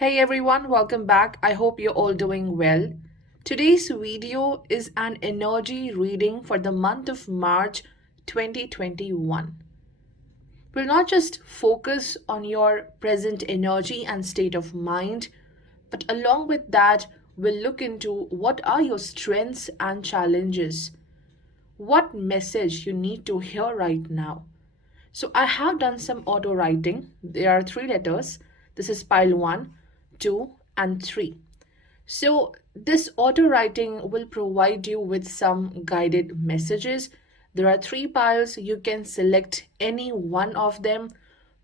Hey everyone, welcome back. I hope you're all doing well. Today's video is an energy reading for the month of March 2021. We'll not just focus on your present energy and state of mind, but along with that, we'll look into what are your strengths and challenges, what message you need to hear right now. So I have done some auto writing. There are three letters. This is pile 1, 2, and 3. So this auto writing will provide you with some guided messages. There are three piles. You can select any one of them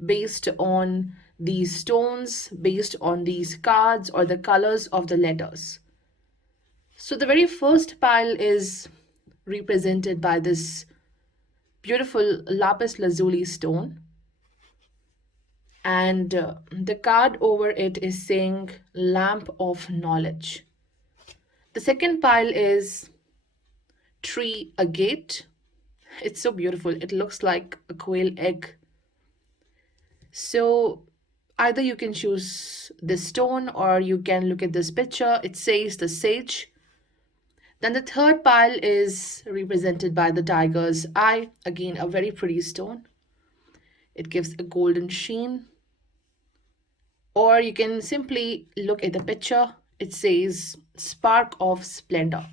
based on these stones, based on these cards, or the colors of the letters. So the very first pile is represented by this beautiful lapis lazuli stone, and the card over it is saying lamp of knowledge. The second pile is tree agate. It's so beautiful, it looks like a quail egg. So either you can choose this stone or you can look at this picture. It says the sage. Then the third pile is represented by the tiger's eye, again a very pretty stone. It gives a golden sheen. Or you can simply look at the picture. It says spark of splendor.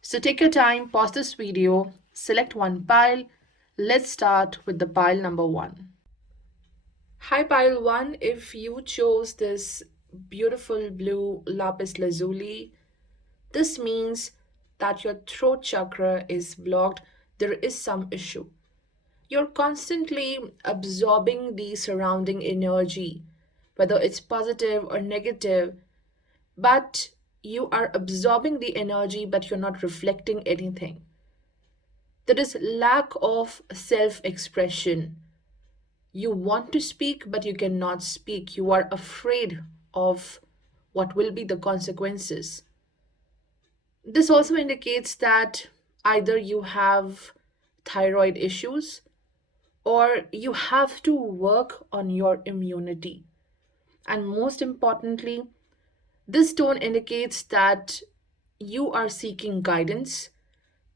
So take your time, pause this video, select one pile. Let's start with the pile number 1. Hi pile 1, if you chose this beautiful blue lapis lazuli, this means that your throat chakra is blocked. There is some issue. You're constantly absorbing the surrounding energy, whether it's positive or negative, but you are absorbing the energy, but you're not reflecting anything. There is lack of self expression. You want to speak, but you cannot speak. You are afraid of what will be the consequences. This also indicates that either you have thyroid issues or you have to work on your immunity. And most importantly, this tone indicates that you are seeking guidance,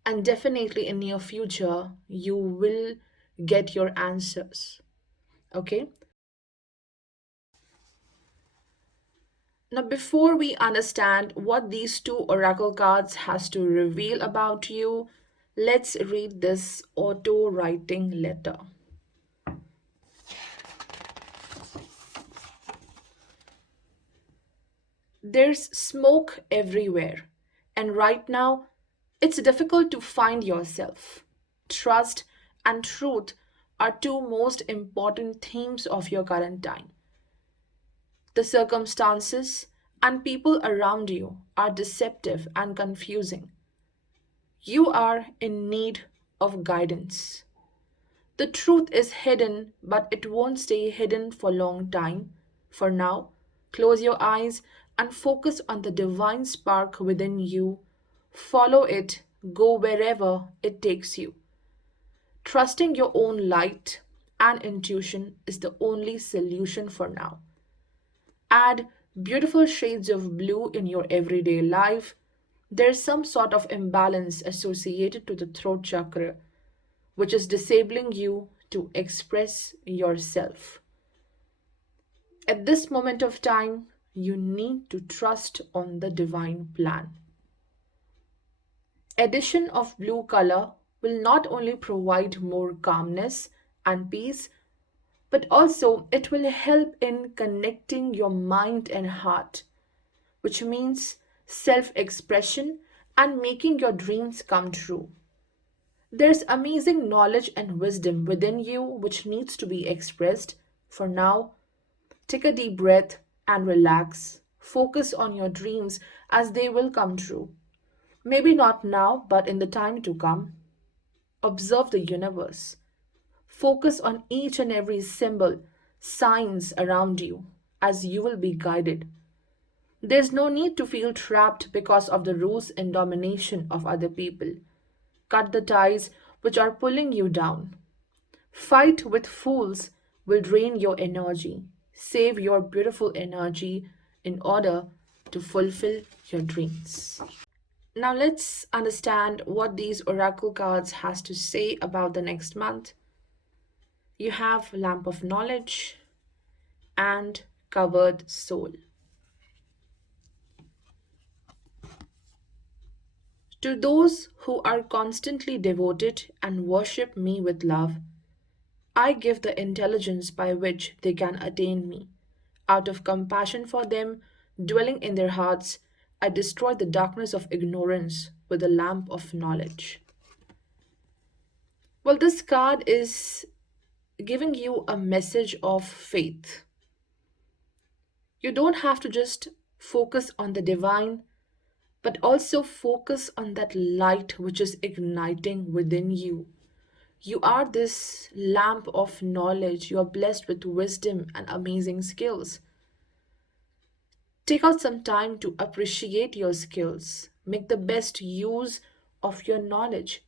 and definitely in near future you will get your answers. Okay? Now before we understand what these two oracle cards has to reveal about you, let's read this auto writing letter. There's smoke everywhere, and right now it's difficult to find yourself. Trust and truth are two most important themes of your current time. The circumstances and people around you are deceptive and confusing. You are in need of guidance. The truth is hidden, but it won't stay hidden for a long time. For now, close your eyes and focus on the divine spark within you. Follow it, go wherever it takes you. Trusting your own light and intuition is the only solution for now. Add beautiful shades of blue in your everyday life. There's some sort of imbalance associated to the throat chakra, which is disabling you to express yourself. At this moment of time, you need to trust on the divine plan. Addition of blue color will not only provide more calmness and peace, but also it will help in connecting your mind and heart, which means self expression and making your dreams come true. There's amazing knowledge and wisdom within you which needs to be expressed. For now, take a deep breath and relax. Focus on your dreams as they will come true. Maybe not now, but in the time to come. Observe the universe. Focus on each and every symbol, signs around you as you will be guided. There's no need to feel trapped because of the rules and domination of other people. Cut the ties which are pulling you down. Fight with fools will drain your energy. Save your beautiful energy in order to fulfill your dreams. Now let's understand what these oracle cards has to say about the next month. You have lamp of knowledge and covered soul. To those who are constantly devoted and worship me with love, I give the intelligence by which they can attain me. Out of compassion for them, dwelling in their hearts, I destroy the darkness of ignorance with the lamp of knowledge. Well, this card is giving you a message of faith. You don't have to just focus on the divine, but also focus on that light which is igniting within you. You are this lamp of knowledge. You are blessed with wisdom and amazing skills. Take out some time to appreciate your skills. Make the best use of your knowledge.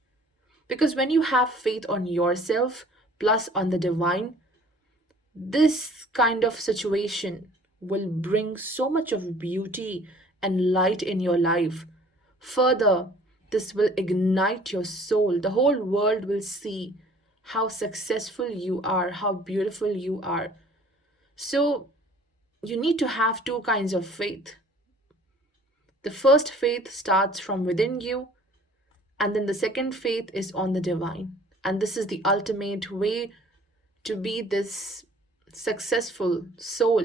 Because when you have faith on yourself plus on the divine, this kind of situation will bring so much of beauty and light in your life. Further, this will ignite your soul. The whole world will see how successful you are, how beautiful you are. So, you need to have two kinds of faith. The first faith starts from within you, and then the second faith is on the divine. And this is the ultimate way to be this successful soul.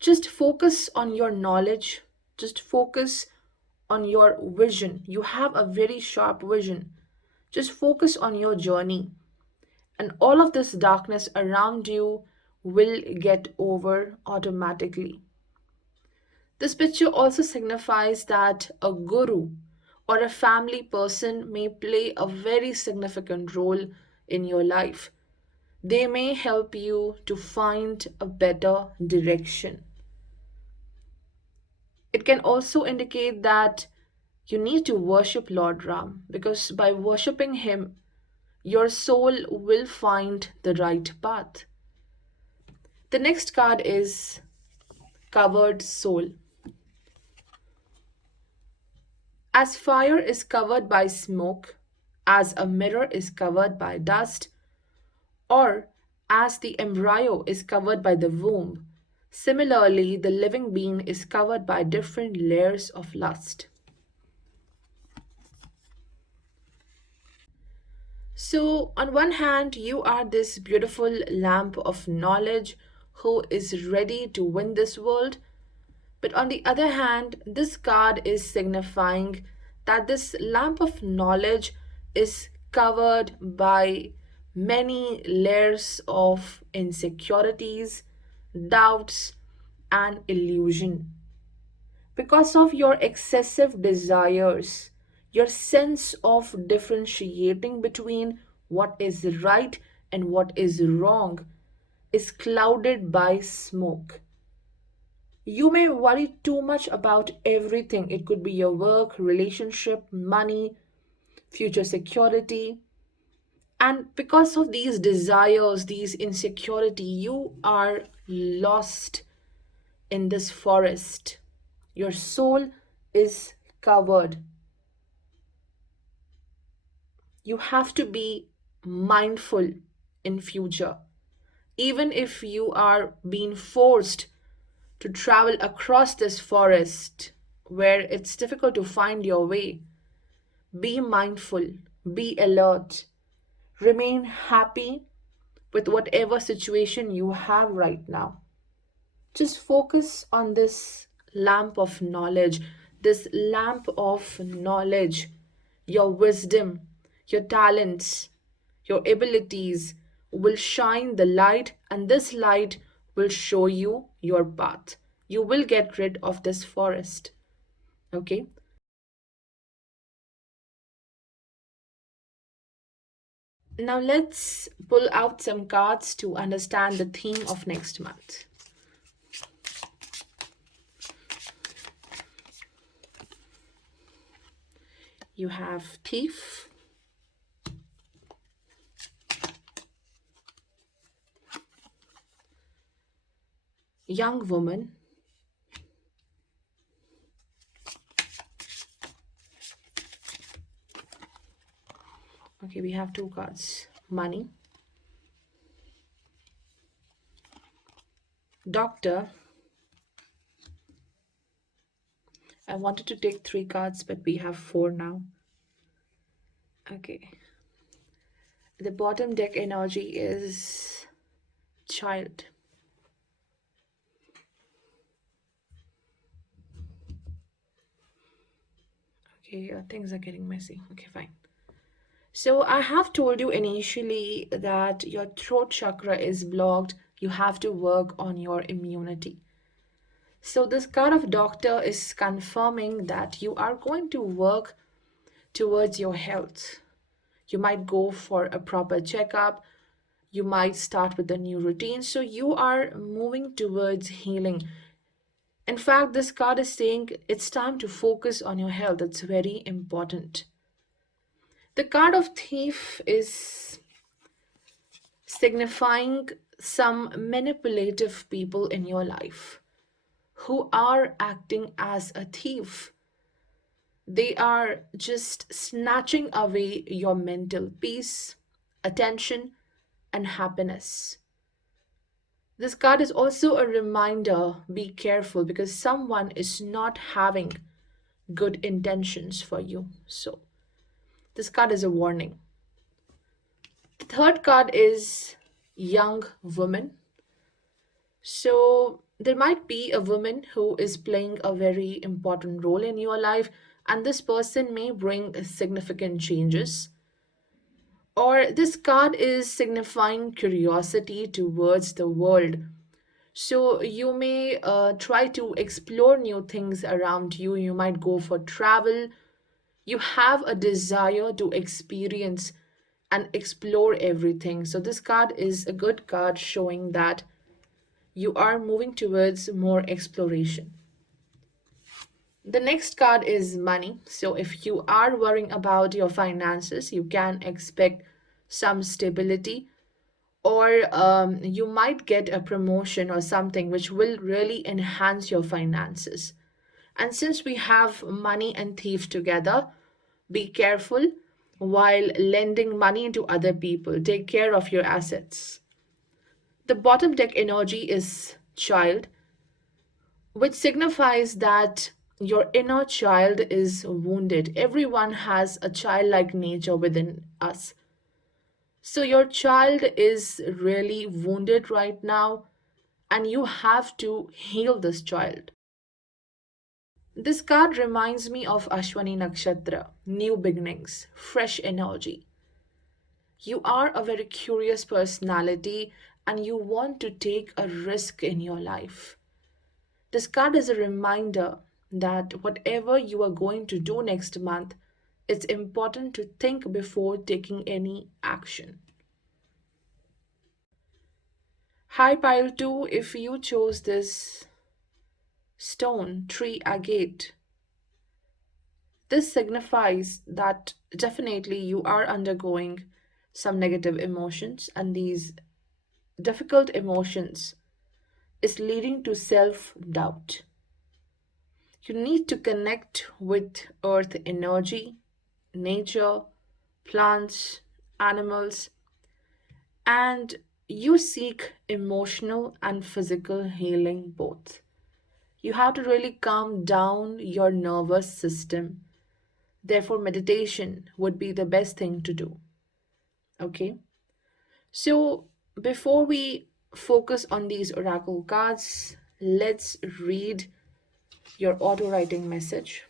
Just focus on your knowledge, just focus on your vision. You have a very sharp vision. Just focus on your journey, and all of this darkness around you will get over automatically. This picture also signifies that a guru or a family person may play a very significant role in your life. They may help you to find a better direction. It can also indicate that you need to worship Lord Ram, because by worshipping him, your soul will find the right path. The next card is covered soul. As fire is covered by smoke, as a mirror is covered by dust, or as the embryo is covered by the womb, similarly, the living being is covered by different layers of lust. So, on one hand, you are this beautiful lamp of knowledge who is ready to win this world. But on the other hand, this card is signifying that this lamp of knowledge is covered by many layers of insecurities, doubts, and illusion. Because of your excessive desires, your sense of differentiating between what is right and what is wrong is clouded by smoke. You may worry too much about everything. It could be your work, relationship, money, future security. And because of these desires, these insecurity, you are lost in this forest. Your soul is covered. You have to be mindful in future. Even if you are being forced to travel across this forest where it's difficult to find your way, be mindful, be alert, remain happy with whatever situation you have right now. Just focus on this lamp of knowledge, this lamp of knowledge, your wisdom, your talents, your abilities will shine the light, and this light will show you your path. You will get rid of this forest. Okay? Now let's pull out some cards to understand the theme of next month. You have Thief, young woman. Okay, we have two cards. Money, doctor. I wanted to take three cards, but we have four now. Okay. The bottom deck energy is child. Okay, things are getting messy. Okay, fine. So I have told you initially that your throat chakra is blocked. You have to work on your immunity. So this card of doctor is confirming that you are going to work towards your health. You might go for a proper checkup. You might start with a new routine. So you are moving towards healing. In fact, this card is saying it's time to focus on your health. It's very important. The card of thief is signifying some manipulative people in your life who are acting as a thief. They are just snatching away your mental peace, attention, and happiness. This card is also a reminder be careful because someone is not having good intentions for you. So, this card is a warning. The third card is young woman. So, there might be a woman who is playing a very important role in your life, and this person may bring significant changes. Or this card is signifying curiosity towards the world. So you may try to explore new things around you. You might go for travel. You have a desire to experience and explore everything. So this card is a good card showing that you are moving towards more exploration. The next card is money. So if you are worrying about your finances, you can expect some stability, or you might get a promotion or something which will really enhance your finances. And since we have money and thief together, be careful while lending money to other people. Take care of your assets. The bottom deck energy is child, which signifies that your inner child is wounded. Everyone has a childlike nature within us. So your child is really wounded right now, and you have to heal this child. This card reminds me of Ashwani Nakshatra, new beginnings, fresh energy. You are a very curious personality and you want to take a risk in your life. This card is a reminder that whatever you are going to do next month, it's important to think before taking any action. Hi, pile 2, if you chose this stone, tree agate, this signifies that definitely you are undergoing some negative emotions, and these difficult emotions is leading to self doubt. You need to connect with earth energy, nature, plants, animals, and you seek emotional and physical healing both. You have to really calm down your nervous system. Therefore, meditation would be the best thing to do. Okay? So, before we focus on these oracle cards, let's read your auto writing message.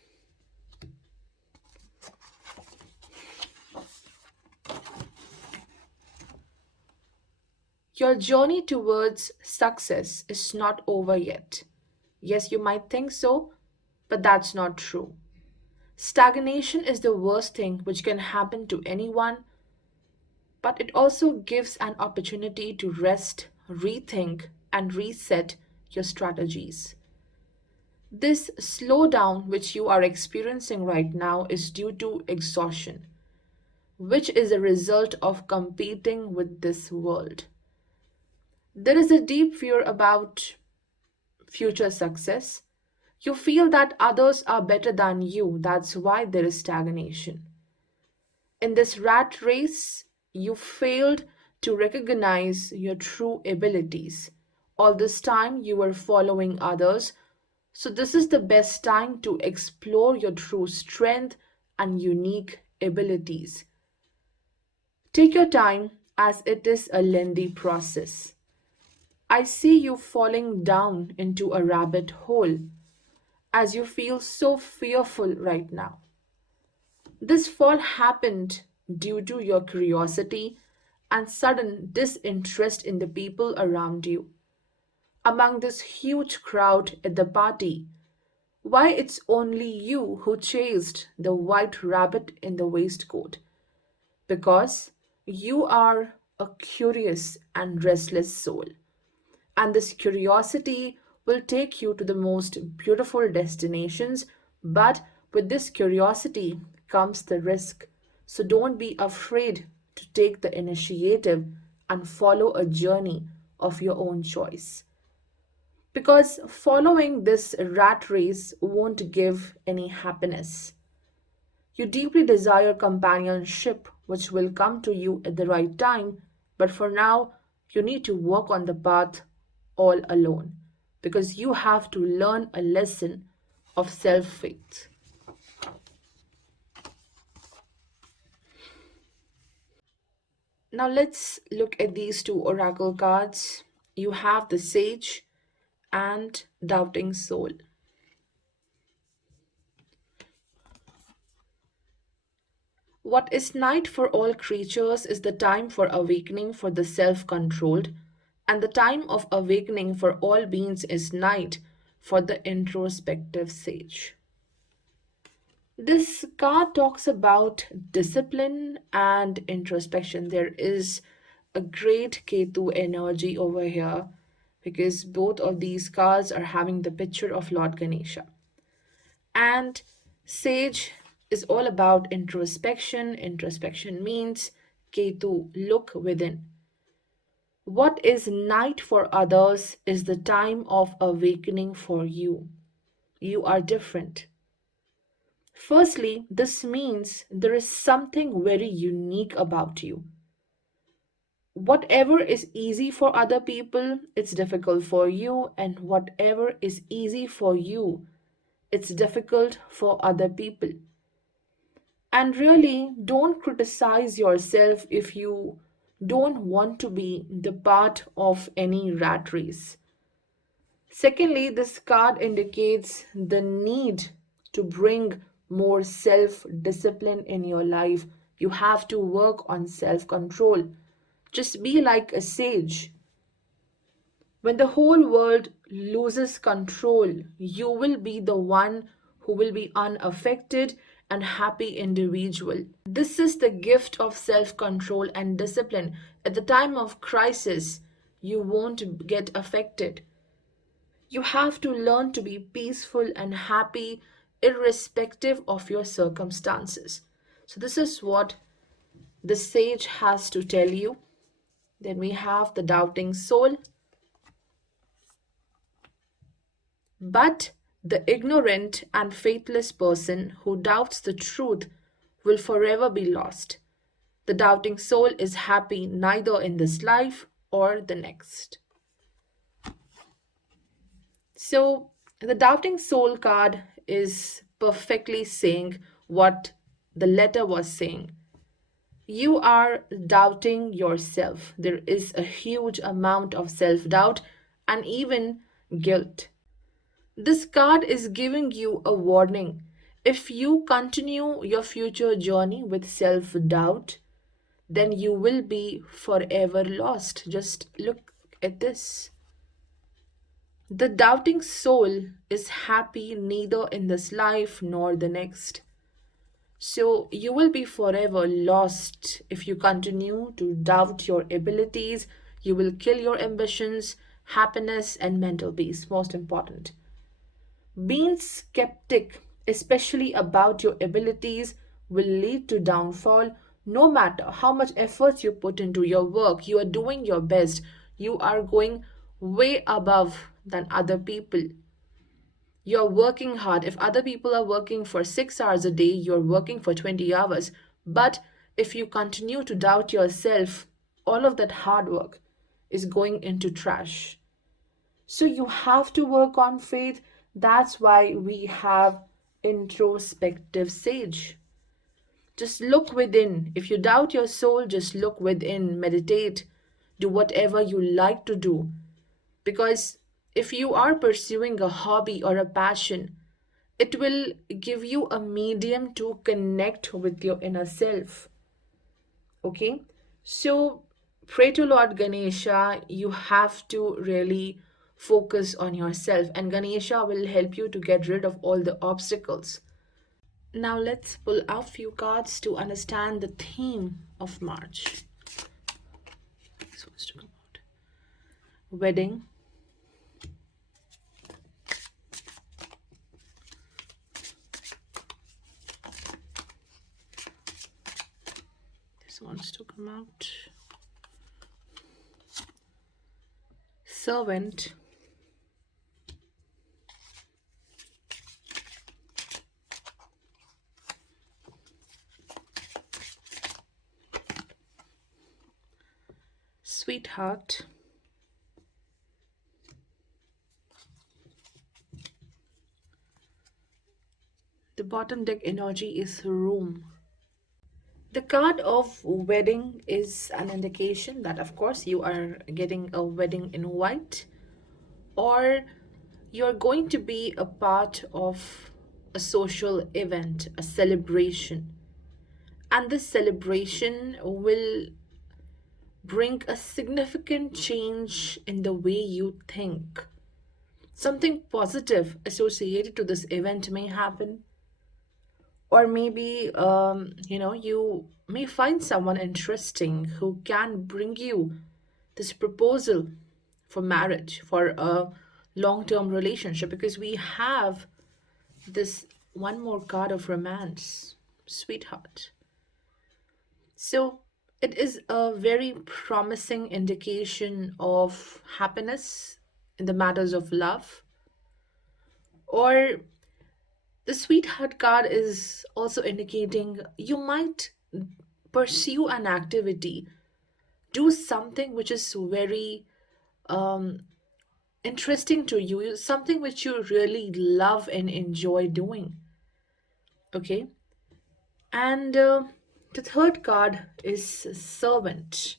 Your journey towards success is not over yet. Yes, you might think so, but that's not true. Stagnation is the worst thing which can happen to anyone, but it also gives an opportunity to rest, rethink, and reset your strategies. This slowdown which you are experiencing right now is due to exhaustion, which is a result of competing with this world. There is a deep fear about future success. You feel that others are better than you. That's why there is stagnation. In this rat race, you failed to recognize your true abilities. All this time, you were following others. So, this is the best time to explore your true strength and unique abilities. Take your time as it is a lengthy process. I see you falling down into a rabbit hole as you feel so fearful right now. This fall happened due to your curiosity and sudden disinterest in the people around you. Among this huge crowd at the party, why it's only you who chased the white rabbit in the waistcoat? Because you are a curious and restless soul. And this curiosity will take you to the most beautiful destinations, but with this curiosity comes the risk. So don't be afraid to take the initiative and follow a journey of your own choice. Because following this rat race won't give any happiness. You deeply desire companionship, which will come to you at the right time, but for now, you need to walk on the path all alone because you have to learn a lesson of self faith. Now, let's look at these two oracle cards. You have the Sage and Doubting Soul. What is night for all creatures is the time for awakening for the self controlled, and the time of awakening for all beings is night for the introspective sage. This card talks about discipline and introspection. There is a great Ketu energy over here because both of these cards are having the picture of Lord Ganesha. And Sage is all about introspection. Introspection means Ketu, look within. What is night for others is the time of awakening for you. You are different. Firstly, this means there is something very unique about you. Whatever is easy for other people, it's difficult for you, and whatever is easy for you, it's difficult for other people. And really, don't criticize yourself if you don't want to be the part of any rat race. Secondly, this card indicates the need to bring more self discipline in your life. You have to work on self control. Just be like a sage. When the whole world loses control, you will be the one who will be unaffected and happy individual. This is the gift of self control and discipline. At the time of crisis, you won't get affected. You have to learn to be peaceful and happy irrespective of your circumstances. So, this is what the sage has to tell you. Then we have the doubting soul. But the ignorant and faithless person who doubts the truth will forever be lost. The doubting soul is happy neither in this life or the next. So, the doubting soul card is perfectly saying what the letter was saying. You are doubting yourself. There is a huge amount of self doubt and even guilt. This card is giving you a warning. If you continue your future journey with self doubt, then you will be forever lost. Just look at this. The doubting soul is happy neither in this life nor the next. So you will be forever lost if you continue to doubt your abilities. You will kill your ambitions, happiness, and mental peace. Most important. Being skeptic, especially about your abilities, will lead to downfall no matter how much effort you put into your work. You are doing your best. You are going way above than other people. You're working hard. If other people are working for 6 hours a day, you're working for 20 hours. But if you continue to doubt yourself, all of that hard work is going into trash. So you have to work on faith. That's why we have introspective sage. Just look within. If you doubt your soul, just look within, meditate, do whatever you like to do. Because if you are pursuing a hobby or a passion, it will give you a medium to connect with your inner self. Okay? So pray to Lord Ganesha. You have to really focus on yourself, and Ganesha will help you to get rid of all the obstacles. Now let's pull out few cards to understand the theme of March. This one's to come out. Wedding, this one's to come out. Servant, sweetheart, the bottom deck energy is room. The card of wedding is an indication that, of course, you are getting a wedding in white, or you're going to be a part of a social event, a celebration. And this celebration will bring a significant change in the way you think. Something positive associated to this event may happen, or maybe you may find someone interesting who can bring you this proposal for marriage, for a long-term relationship, because we have this one more card of romance, sweetheart. So it is a very promising indication of happiness in the matters of love. Or the sweetheart card is also indicating you might pursue an activity, do something which is very um, interesting to you, something which you really love and enjoy doing. Okay. And the third card is servant.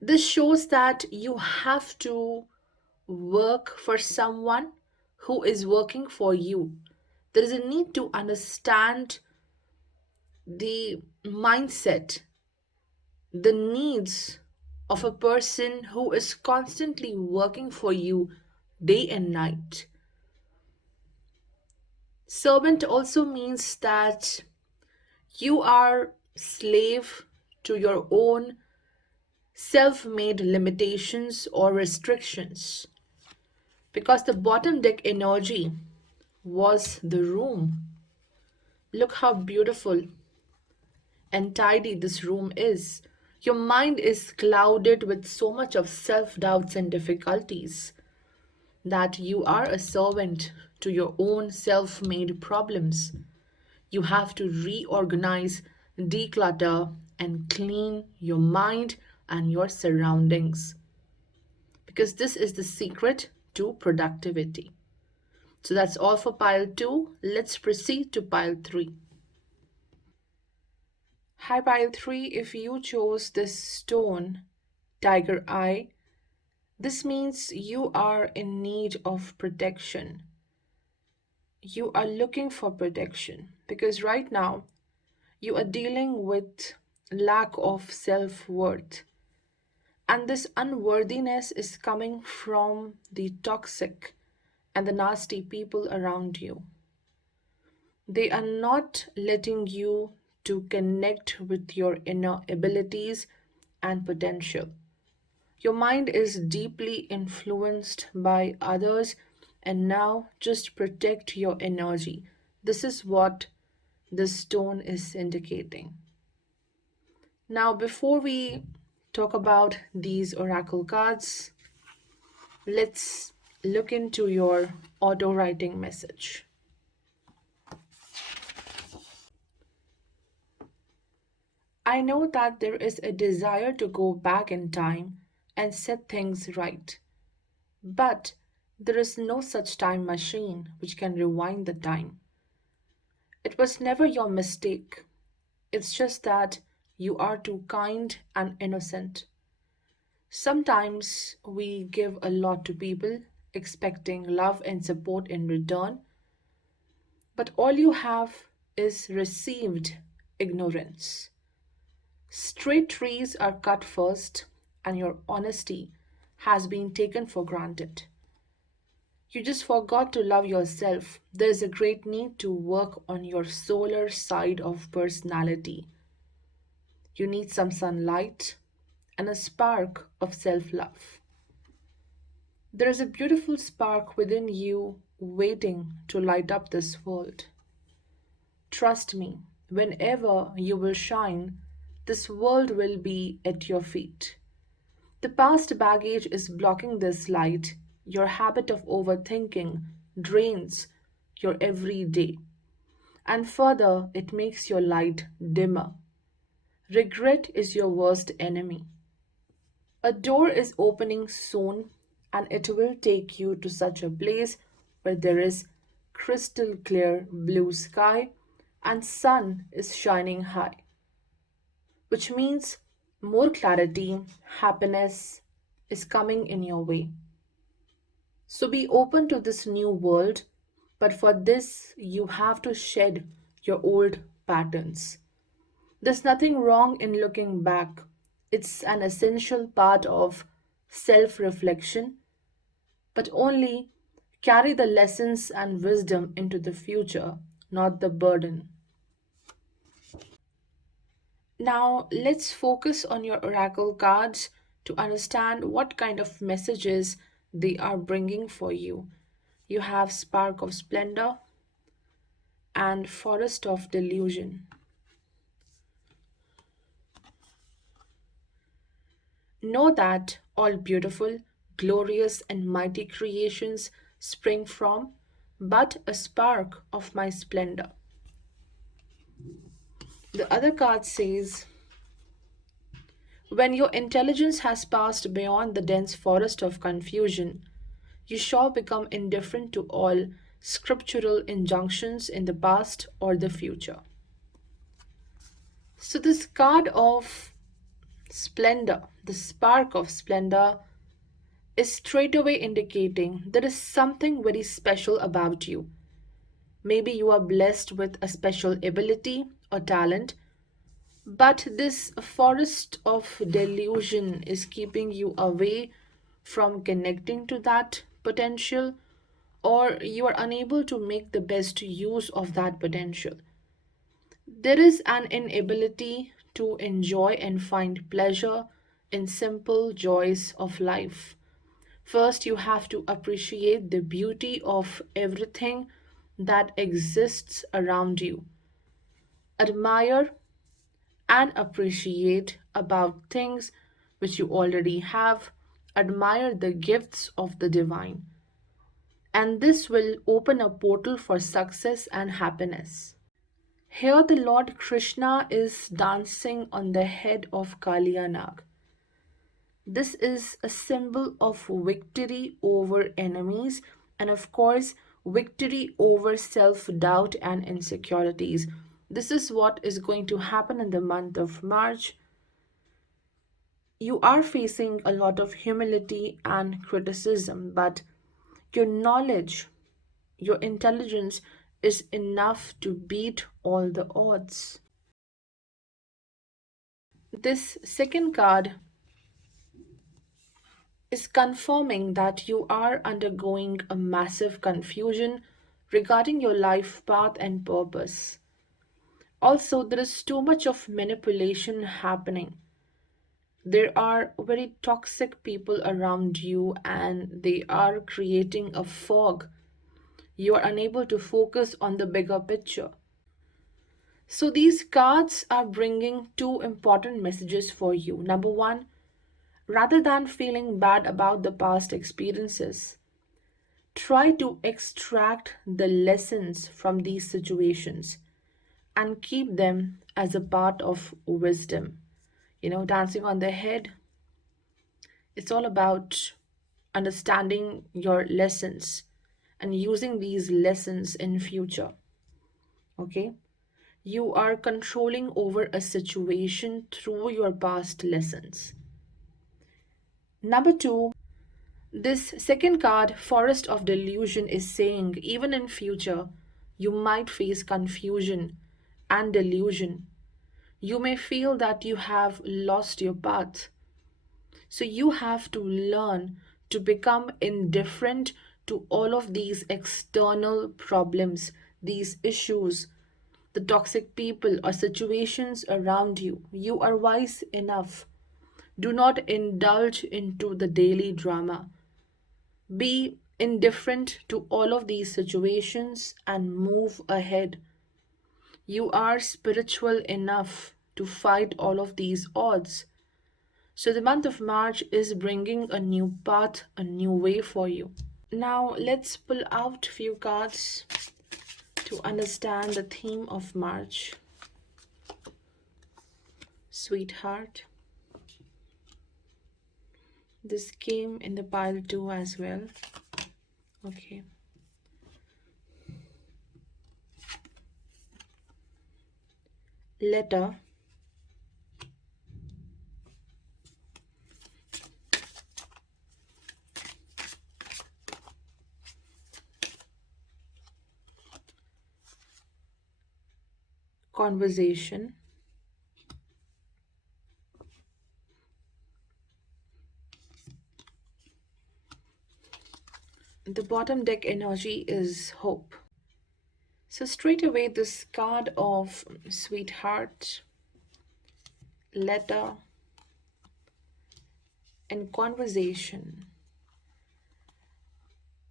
This shows that you have to work for someone who is working for you. There is a need to understand the mindset, the needs of a person who is constantly working for you day and night. Servant also means that you are slave to your own self-made limitations or restrictions, because the bottom deck energy was the room. Look how beautiful and tidy this room is. Your mind is clouded with so much of self doubts and difficulties that you are a servant to your own self made problems. You have to reorganize, declutter, and clean your mind and your surroundings, because this is the secret to productivity. So that's all for pile 2. Let's proceed to pile 3. Hi, pile 3. If you chose this stone, tiger eye, this means you are in need of protection. You are looking for protection because right now you are dealing with lack of self-worth. And this unworthiness is coming from the toxic and the nasty people around you. They are not letting you to connect with your inner abilities and potential. Your mind is deeply influenced by others, and now just protect your energy. This is what this stone is indicating. Now, before we talk about these oracle cards, let's look into your auto writing message. I know that there is a desire to go back in time and set things right, but there is no such time machine which can rewind the time. It was never your mistake. It's just that you are too kind and innocent. Sometimes we give a lot to people, expecting love and support in return, but all you have is received ignorance. Straight trees are cut first, and your honesty has been taken for granted. You just forgot to love yourself. There is a great need to work on your solar side of personality. You need some sunlight and a spark of self love. There is a beautiful spark within you waiting to light up this world. Trust me, whenever you will shine, this world will be at your feet. The past baggage is blocking this light. Your habit of overthinking drains your everyday, and further, it makes your light dimmer. Regret is your worst enemy. A door is opening soon, and it will take you to such a place where there is crystal clear blue sky and sun is shining high, which means more clarity, happiness is coming in your way. So be open to this new world, but for this, you have to shed your old patterns. There's nothing wrong in looking back, it's an essential part of self reflection, but only carry the lessons and wisdom into the future, not the burden. Now, let's focus on your oracle cards to understand what kind of messages they are bringing for you. You have Spark of Splendor and Forest of Delusion. Know that all beautiful, glorious, and mighty creations spring from but a spark of my splendor. The other card says, when your intelligence has passed beyond the dense forest of confusion, you shall become indifferent to all scriptural injunctions in the past or the future. So, this card of splendor, the spark of splendor, is straightaway indicating there is something very special about you. Maybe you are blessed with a special ability or talent, but this forest of delusion is keeping you away from connecting to that potential, or you are unable to make the best use of that potential. There is an inability to enjoy and find pleasure in simple joys of life. First, you have to appreciate the beauty of everything that exists around you. Admire and appreciate about things which you already have. Admire the gifts of the divine. And this will open a portal for success and happiness. Here, the Lord Krishna is dancing on the head of Kaliyanag. This is a symbol of victory over enemies and, of course, victory over self doubt and insecurities. This is what is going to happen in the month of March. You are facing a lot of humility and criticism, but your knowledge, your intelligence is enough to beat all the odds. This second card is confirming that you are undergoing a massive confusion regarding your life path and purpose. Also, there is too much of manipulation happening. There are very toxic people around you, and they are creating a fog. You are unable to focus on the bigger picture. So, these cards are bringing two important messages for you. Number one, Rather than feeling bad about the past experiences, try to extract the lessons from these situations and keep them as a part of wisdom. Dancing on the head, it's all about understanding your lessons and using these lessons in future. Okay? You are controlling over a situation through your past lessons. Number 2, this second card, Forest of Delusion, is saying even in future, you might face confusion and delusion. You may feel that you have lost your path. So you have to learn to become indifferent to all of these external problems, these issues, the toxic people or situations around you. You are wise enough. Do not indulge into the daily drama. Be indifferent to all of these situations and move ahead. You are spiritual enough to fight all of these odds. So, the month of March is bringing a new path, a new way for you. Now, let's pull out few cards to understand the theme of March. Sweetheart. This came in the pile too as well. Okay. Letter. Conversation. The bottom deck energy is hope. So, straight away, this card of sweetheart, letter, and conversation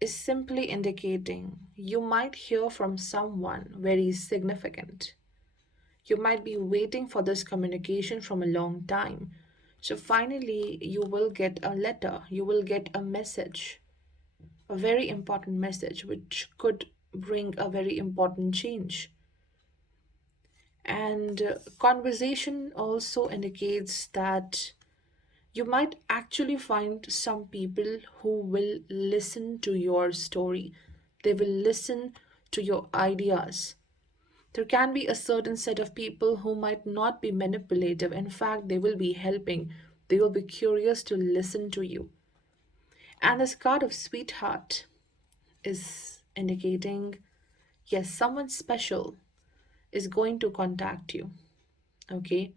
is simply indicating you might hear from someone very significant. You might be waiting for this communication from a long time. So, finally, you will get a letter, you will get a message, a very important message, which could bring a very important change. And conversation also indicates that you might actually find some people who will listen to your story. They will listen to your ideas. There can be a certain set of people who might not be manipulative. In fact, they will be helping. They will be curious to listen to you. And this card of sweetheart is indicating yes, someone special is going to contact you. Okay?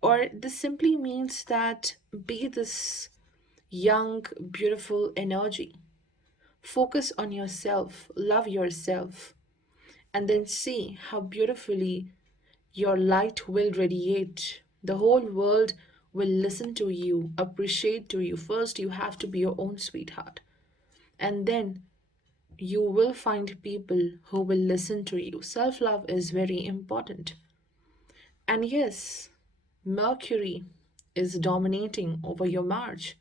Or this simply means that be this young, beautiful energy. Focus on yourself, love yourself, and then see how beautifully your light will radiate. The whole world will listen to you, appreciate to you. First, you have to be your own sweetheart. And then you will find people who will listen to you. Self love is very important. And yes, Mercury is dominating over your March.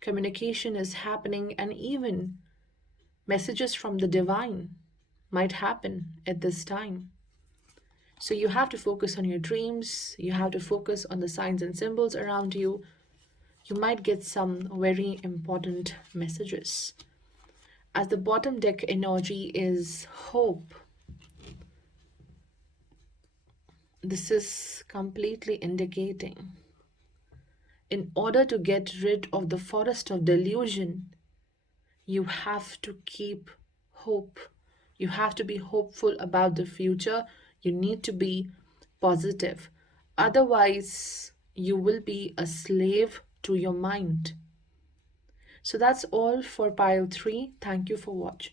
Communication is happening, and even messages from the divine might happen at this time. So you have to focus on your dreams, you have to focus on the signs and symbols around you. You might get some very important messages. As the bottom deck energy is hope, this is completely indicating in order to get rid of the forest of delusion, you have to keep hope. You have to be hopeful about the future. You need to be positive. Otherwise, you will be a slave to your mind. So that's all for pile 3. Thank you for watching.